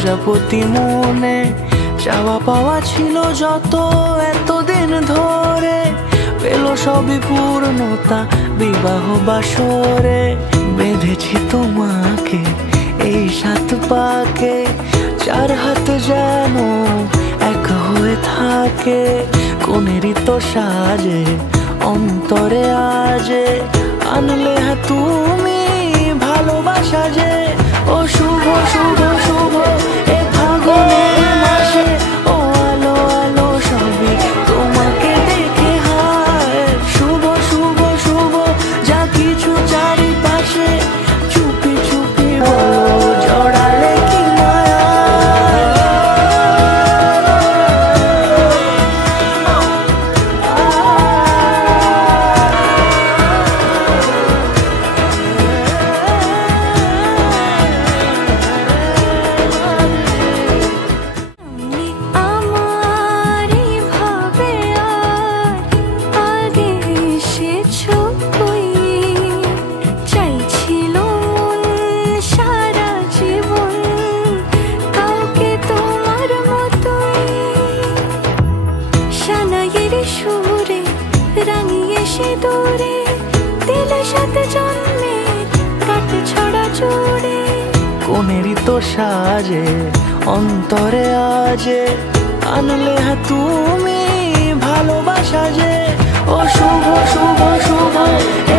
প্রজাপতি মনে চাওয়া পাওয়া ছিল যত এতদিন ধরে, পেল সবই পূর্ণতা বিবাহ বাসরে। বেঁধেছি তোমাকে এই 7 পাকে, 4 হাত যেন এক হয়ে থাকে। কোনেরই তো সাজে অন্তরে আজে আনলে তুমি ভালোবাসা যে। ও শুভ শুভ শুভ এ ফাগুনের মাসে, ও আলো আলো সবই তোমাকে দেখে হায়। শুভ শুভ শুভ যা কিছু চারিপাশে, চুপি চুপি বলো জড়ালে কি মায়া। কোনেরই তো সাজে অন্তরে আজে আনলে তুমি ভালোবাসা যে। ও শুভ শুভ শুভ এ